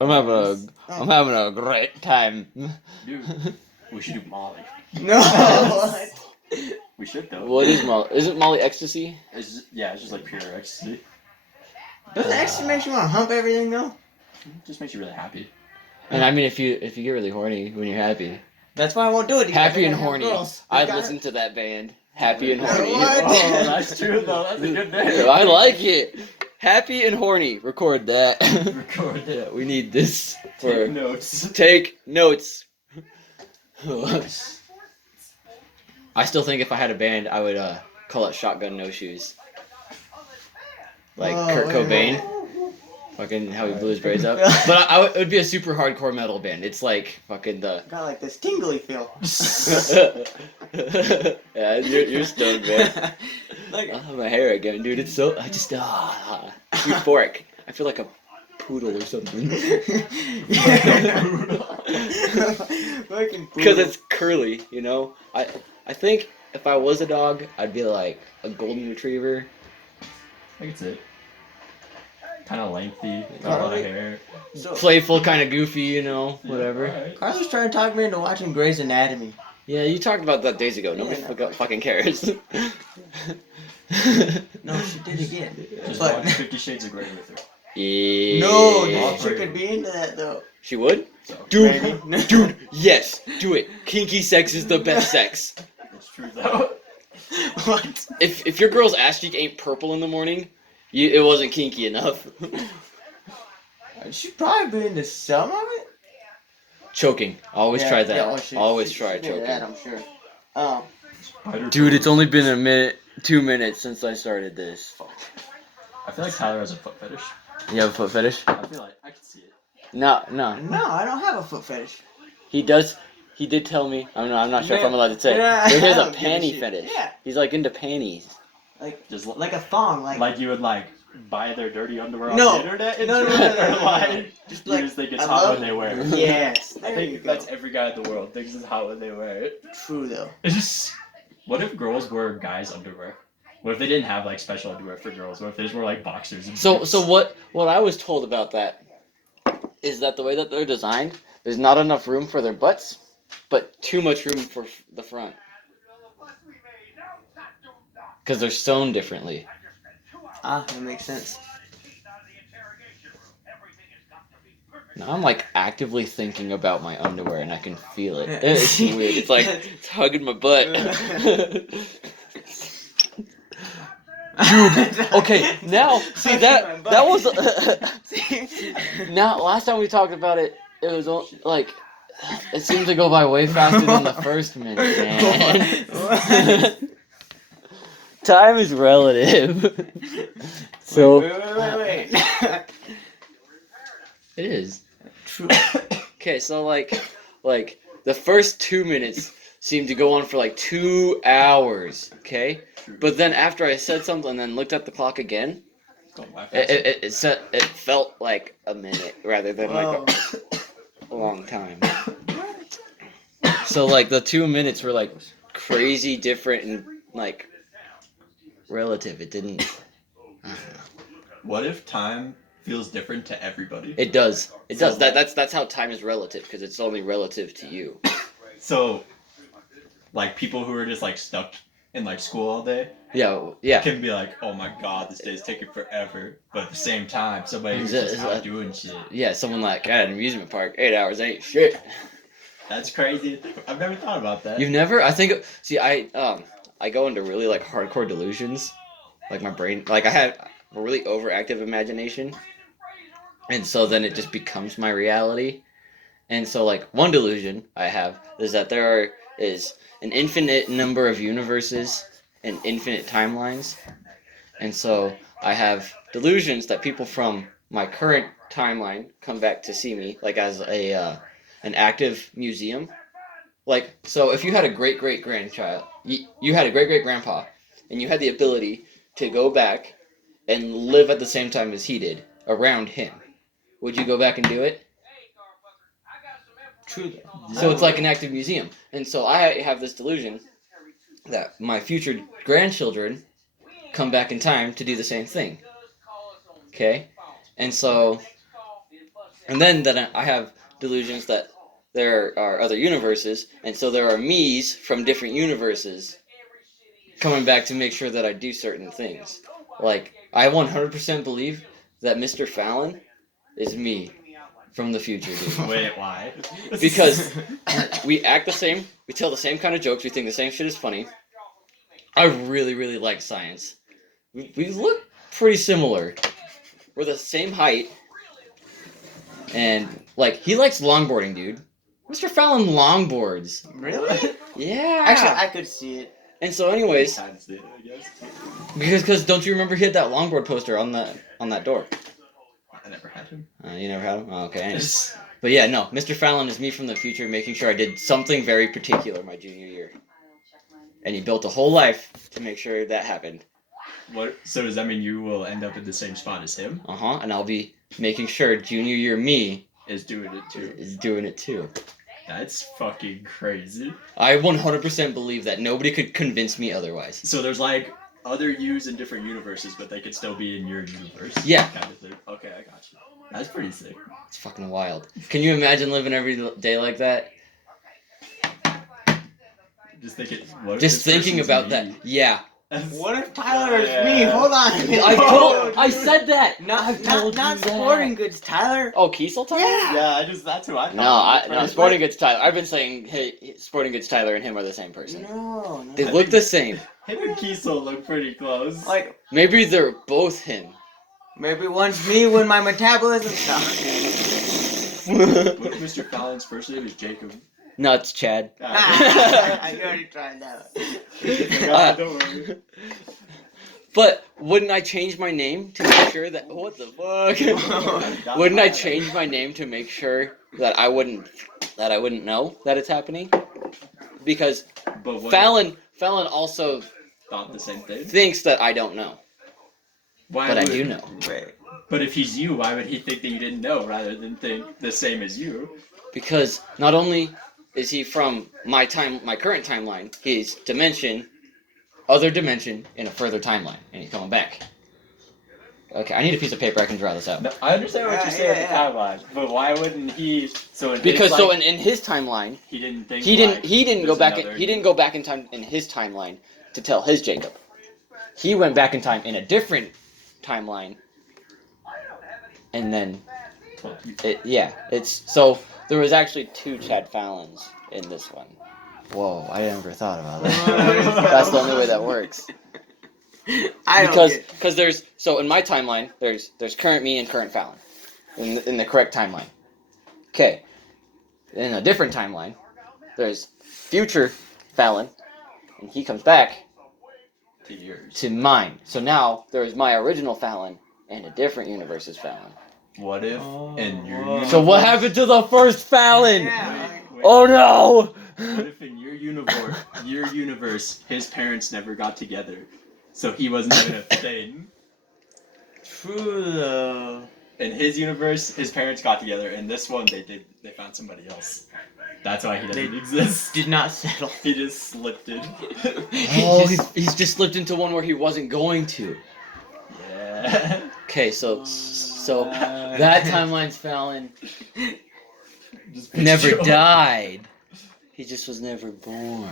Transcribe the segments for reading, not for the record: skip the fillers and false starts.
I'm having a great time. Dude, we should do Molly. No. What? We should though. What is Molly? Isn't Molly ecstasy? It's just like pure ecstasy. Doesn't it actually make you want to hump everything though? It just makes you really happy. And I mean, if you get really horny when you're happy, That's why I won't do it. happy and horny. I'd listen to that band. Happy and horny. What? Oh, that's true though. That's a good name. I like it. Happy and horny. Record that. Record it. Yeah, we need this for Take notes. take notes. I still think if I had a band, I would call it Shotgun No Shoes. Like Kurt Cobain, fucking how he blew his braids up. But it would be a super hardcore metal band. It's like fucking the. Got like this tingly feel. Yeah, you're stoned, man. Like, My hair again, dude. It's so. I just euphoric. I feel like a poodle or something. Because it's curly, you know. I think if I was a dog, I'd be like a golden retriever. I think it's it. Kind of lengthy, got a lot of hair. Playful, kind of goofy, you know, whatever. Alright. Carlos trying to talk me into watching Grey's Anatomy. Yeah, you talked about that days ago. Nobody fucking cares. No, she did again. Just But- watch 50 Shades of Grey with her. Yeah. No, Yeah. this chick could be into that though. She would? So, Dude, Maybe. dude, yes, do it. Kinky sex is the best sex. it's true though. What? If your girl's ass cheek ain't purple in the morning, it wasn't kinky enough. She'd probably be into some of it. Choking. Always try that. Yeah, Always she try did choking. that, I'm sure. Spider Dude, it's toes. only been a minute, 2 minutes since I started this. I feel like Tyler has a foot fetish. You have a foot fetish? I feel like I can see it. No. No, I don't have a foot fetish. He does. He did tell me. I'm not sure if I'm allowed to say. Yeah, But he has I a don't give a panty shit. fetish. Yeah. He's like into panties. Like Just like a thong, like you would like buy their dirty underwear on No. the internet. No, and no, shit, no, no, or no, no. like Just you like just think it's I hot love- when they wear it. Yes, I there you think go. that's every guy in the world thinks it's hot when they wear it. True though. It's just, what if girls wear guys' underwear? What if they didn't have like special underwear for girls? What if they just wore like boxers? And boots? So what I was told about that is that the way that they're designed, there's not enough room for their butts, but too much room for the front. Because they're sewn differently. Ah, that makes sense. Now I'm like actively thinking about my underwear and I can feel it. Yeah. It's weird. It's like it's hugging my butt. Dude, okay, now see that was now last time we talked about it, it was like it seemed to go by way faster than the first minute, man. Time is relative. So Wait. it is. True. Okay, so like the first 2 minutes seemed to go on for like 2 hours, okay? But then after I said something and then looked at the clock again, Going by fast. it felt like a minute rather than like Whoa. a long time. So like the 2 minutes were like crazy different and like relative. It didn't. I don't know. What if time feels different to everybody? It does. It does. So- That's how time is relative because it's only relative to you. So, like people who are just like stuck in like school all day Yeah. can be like, "Oh my god, this day's taking forever." But at the same time, somebody who's just out doing shit. Yeah, someone like at an amusement park, 8 hours ain't shit. That's crazy. I've never thought about that. You've never? I think. See, I go into really like hardcore delusions, like my brain. Like I have a really overactive imagination, and so then it just becomes my reality. And so like one delusion I have is that there is an infinite number of universes and infinite timelines, and so I have delusions that people from my current timeline come back to see me, like as an active museum. Like, so if you had a great great grandchild, you had a great great grandpa, and you had the ability to go back and live at the same time as he did around him, would you go back and do it? True. So it's like an active museum. And so I have this delusion that my future grandchildren come back in time to do the same thing. Okay? And so And then I have delusions that there are other universes, and so there are me's from different universes coming back to make sure that I do certain things. Like, I 100% believe that Mr. Fallon is me from the future, dude. Wait, why? Because we act the same, we tell the same kind of jokes, we think the same shit is funny. I really, really like science. We look pretty similar. We're the same height. And, like, he likes longboarding, dude. Mr. Fallon longboards. Really? Yeah. Actually, I could see it. And so, anyways, Times it, I guess. because don't you remember he had that longboard poster on that door? I never had him. You never had him? Oh, okay. Anyways. But yeah, no, Mr. Fallon is me from the future, making sure I did something very particular my junior year. And he built a whole life to make sure that happened. What? So does that mean you will end up in the same spot as him? And I'll be making sure junior year me Is doing it too. is doing it too. That's fucking crazy. I 100% believe that nobody could convince me otherwise. So there's like other yous in different universes, but they could still be in your universe. Yeah. Kind of thing. Okay, I got you. That's pretty sick. It's fucking wild. Can you imagine living every day like that? Just thinking. What if Just this thinking person's about me? that. Yeah. What if Tyler is me? Hold on. I said that. Not sporting goods, Tyler. Oh, Kiesel Tyler? Yeah. That's who I thought. No, Sporting Goods Tyler. I've been saying, hey, Sporting Goods Tyler and him are the same person. No. They look the same. Him and Kiesel look pretty close. Like, Maybe they're both him. maybe one's me when my metabolism stops. What if Mr. Fallon's first name is Jacob? No, it's Chad. I already tried that. Don't worry. But wouldn't I change my name to make sure that what the fuck? Wouldn't I change my name to make sure that I wouldn't know that it's happening? Because But what Fallon also thought the same thing? thinks that I don't know, Why but I would- do know. Wait. But if he's you, why would he think that you didn't know rather than think the same as you? Because not only is he from my current timeline, he's other dimension in a further timeline, and he's coming back. Okay, I need a piece of paper. I can draw this out. No, I understand what you're saying with the timeline, but why wouldn't he? So in Because his, so like, in his timeline, he didn't think he didn't go there's back. another- He didn't go back in time in his timeline to tell his Jacob. He went back in time in a different timeline, and then it's so there was actually two Chad Fallons in this one. Whoa, I never thought about that. That's the only way that works. I don't Because there's so in my timeline there's current me and current Fallon in the correct timeline. Okay, in a different timeline there's future Fallon, and he comes back to yours. to mine. So now there's my original Fallon and a different universe's Fallon. What if in your whoa. So what happened to the first Fallon? Yeah. Oh no! What if in your universe, his parents never got together, so he wasn't even a thing? True though. In his universe, his parents got together. In this one, they found somebody else. That's why he doesn't They exist. Did not settle. He just slipped in. Oh, he's just slipped into one where he wasn't going to. Yeah. Okay, so that timeline's Fallon Just never picture- died. He just was never born.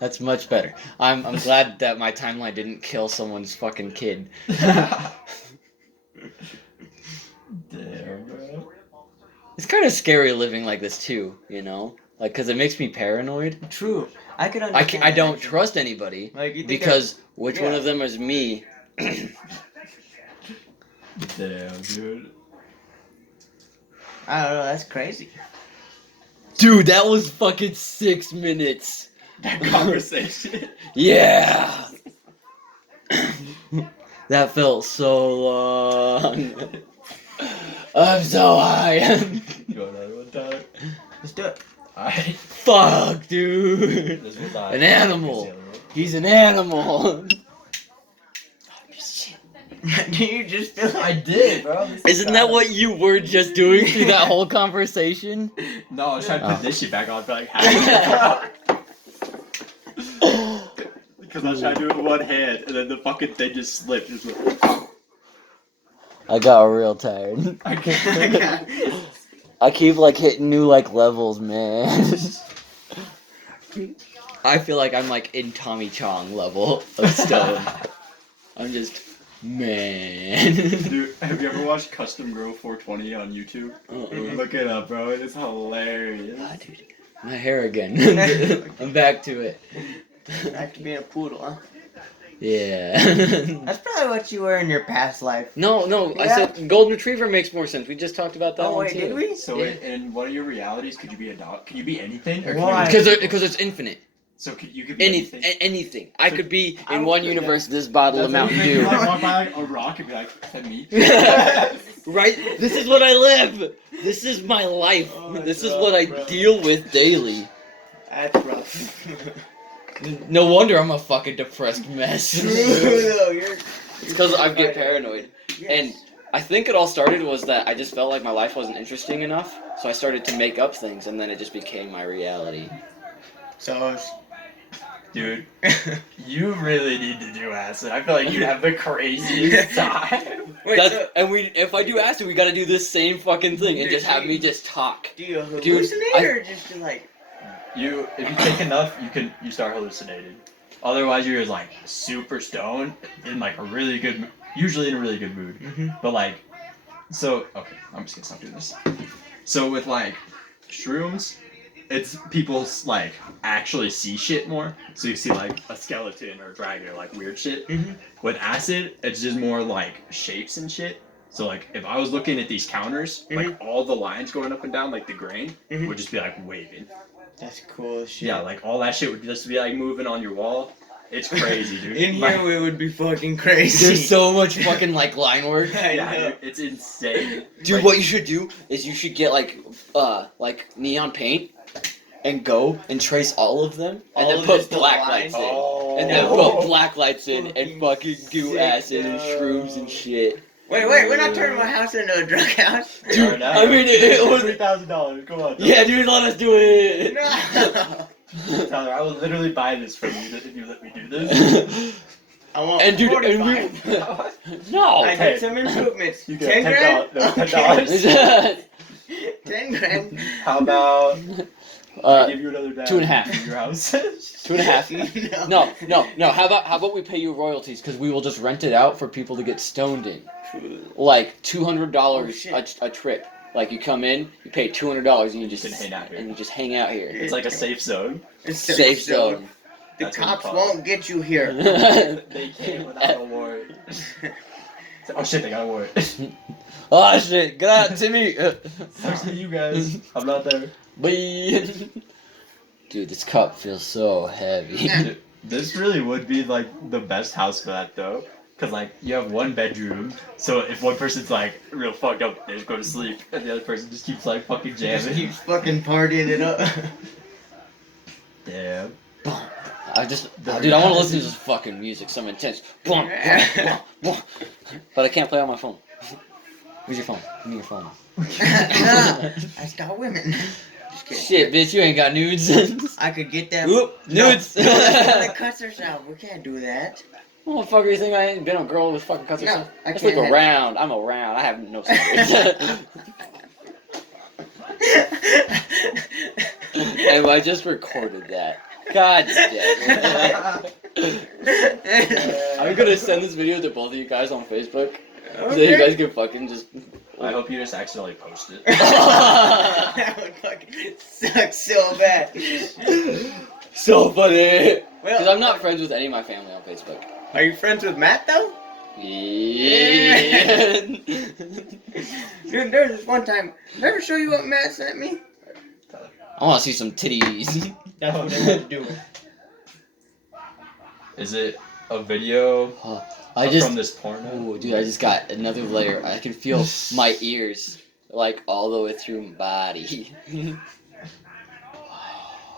That's much better. I'm glad that my timeline didn't kill someone's fucking kid. Damn, bro. It's kind of scary living like this too, you know? Like, cause it makes me paranoid. True. I could I understand. I don't that. trust anybody Like, you think because which one yeah. of them is me? Damn, dude. I don't know. That's crazy. Dude, that was fucking 6 minutes. That conversation. Yeah. That felt so long. I'm so high. You want another one, Tyler? Let's do it. Alright. Fuck, dude. This was not- An animal. He's an animal. Do you just feel I like did, bro. Isn't that what you were just doing through that whole conversation? No, I was trying to put Oh. this shit back on for like half. Because I was trying to do it with one hand, and then the fucking thing just slipped. Just went, I got real tired. I can't. I keep like hitting new like levels, man. I feel like I'm like in Tommy Chong level of stone. I'm just man. Dude, have you ever watched Custom Grow 420 on YouTube? Look it up, bro. It's hilarious. Ah, dude, my hair again. I'm back to it. Back to being a poodle, huh? Yeah. That's probably what you were in your past life. No, I Yeah. said golden retriever makes more sense. We just talked about that Oh one wait, too. did we? So Yeah. in one of your realities, could you be a dog? Could you be anything? Or Why? Can you Because it's infinite. so you could be Anything, anything. anything. I So- could be I in would one think universe this bottle of Mountain Dew. Like, walk by like, a rock and be like, "That me." Right? This is what I live. This is my life. Oh, This is bro, what I bro. deal with daily. That's rough. No wonder I'm a fucking depressed mess. No, It's because I get paranoid. Yes. And I think it all started was that I just felt like my life wasn't interesting enough, so I started to make up things, and then it just became my reality. So. Dude, you really need to do acid. I feel like you'd have the craziest time. Wait, That's, so and if I do acid, we gotta do this same fucking thing and just have me just talk. do you hallucinate Dude, or just like? If you take enough, you start hallucinating. Otherwise, you're just like super stoned in like a really good, usually in a really good mood. Mm-hmm. But like, so okay, I'm just gonna stop doing this. So with like shrooms, it's people like actually see shit more. So you see like a skeleton or a dragon or like weird shit. Mhm. With acid, it's just more like shapes and shit. So like if I was looking at these counters, like all the lines going up and down, like the grain, Mhm. would just be like waving. That's cool as shit. Yeah, like all that shit would just be like moving on your wall. It's crazy, dude. In Like, here, we would be fucking crazy. There's so much fucking like line work. I yeah, know. dude, it's insane. Dude, Like, what you should do is you should get like neon paint and go and trace all of them and All then of put just the black lines? lights in. Oh. And then put black lights in and fucking do Sick, acid and dog. shrooms and shit. Wait, we're not turning my house into a drug house. Dude, I mean, it was. $3,000. Come on. Yeah, dude, let us do it. No. Tyler, I will literally buy this from you if you let me do this. I want And dude, and 45. we. No. I Okay. need some improvements. You 10 get grand? $10. No, Okay. $10. 10 grand. How about I give you another dime 2.5. for your house? 2.5. No. How about we pay you royalties because we will just rent it out for people to get stoned in. Like $200 Oh, shit. a trip. Like you come in, you pay $200 and you just can hang out here. and you just hang out here. It's like a safe zone. It's a Safe zone. The That's what you cops call it. won't get you here. They came without a warrant. Oh shit, they got a warrant. Oh shit! Get out, Timmy. Sucks to you guys. I'm not there. Bye. Dude, this cup feels so heavy. Dude, this really would be like the best house for that though. Cause like you have one bedroom, so if one person's like real fucked up, they just go to sleep, and the other person just keeps like fucking Just jamming. keeps fucking partying it up. Damn. Dude, I want to listen to this fucking music, some intense. But I can't play on my phone. Where's your phone? Give me your phone. I got women. Just kidding. Shit, bitch, you ain't got nudes. I could get them. Oop, nudes. No, that's when it cuts herself. We can't do that. Motherfucker, you think I ain't been a girl with fucking cuts or No, something? I Let's can't look have- around. I'm around. I have no secrets. And I just recorded that. God damn it. I'm gonna send this video to both of you guys on Facebook. So you guys can fucking just. I hope you just accidentally post it. That would fucking suck so bad. So funny. Because Well, I'm not friends with any of my family on Facebook. are you friends with Matt though? Yeah. Dude, there was this one time. Did I ever show you what Matt sent me? I want to see some titties. That's what they had to do. Is it a video I just. from this porno? Ooh, dude, I just got another layer. I can feel my ears, like, all the way through my body.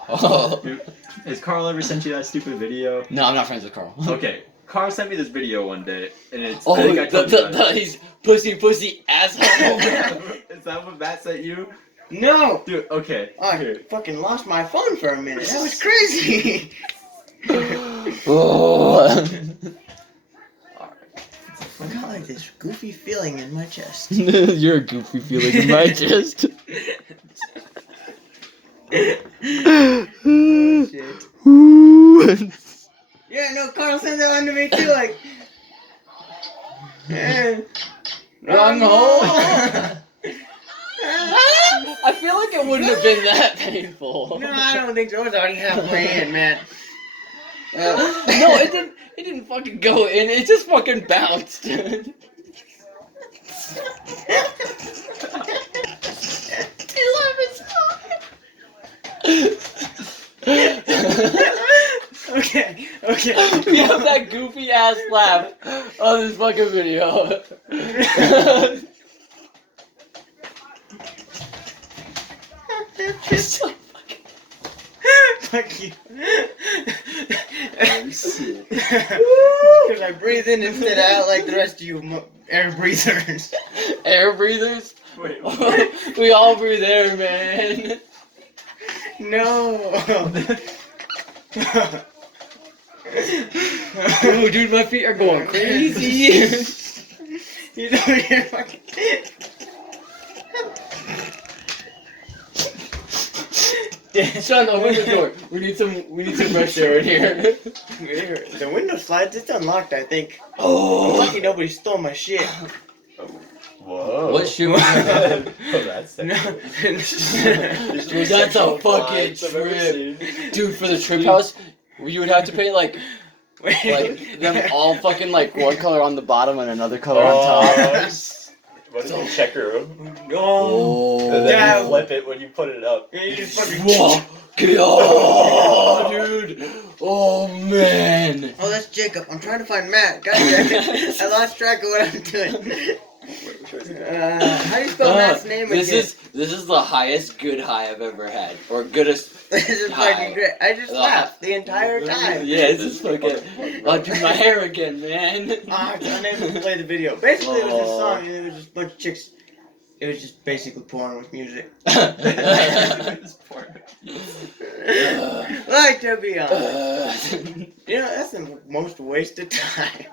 Oh. Dude, has Carl ever sent you that stupid video? No, I'm not friends with Carl. Okay, Carl sent me this video one day, and it's. Oh, I think I told you about he's pussy asshole. it. Is that what Matt sent you? No! Dude, okay. Oh, I Here. fucking lost my phone for a minute. That was crazy. Oh. Alright. Look how like this goofy feeling in my chest. You're a goofy feeling in my chest. Oh, shit. Ooh. Yeah, no, Carl sent that one to me too. Like, Wrong hole. I feel like it wouldn't have been that painful. No, I don't think so. It was already halfway in, man. No, it didn't. It didn't fucking go in. It just fucking bounced. Okay. We have that goofy ass laugh on this fucking video. So fucking- Fuck you. Because I breathe in instead of out like the rest of you air breathers. Air breathers? Wait, We all breathe air, man. No. Oh, dude, my feet are going crazy. He's over here fucking. Sean, open the door. We need some fresh air in here. The window slides, it's unlocked, I think. I'm Oh. lucky nobody stole my shit. Whoa. What shoe? Oh, that's No. Dude, that's a fucking trip. Dude, for the trip house, you would have to pay like them all fucking like one color on the bottom and another color on top. What is it? Checker room. Oh. And then Yeah. you flip it when you put it up. You just fucking. Whoa. Oh, dude. Oh, man. Oh, that's Jacob. I'm trying to find Matt. God damn it. I lost track of what I'm doing. How do you spell Matt's name this again? This is the highest good high I've ever had. Or goodest. This is fucking great. I just laughed the entire time. Yeah, this is fucking. I'll do my hair again, man. I was unable to play the video. Basically, it was a song, and it was just a bunch of chicks. It was just basically porn with music. Like to be honest. You know, that's the most wasted time.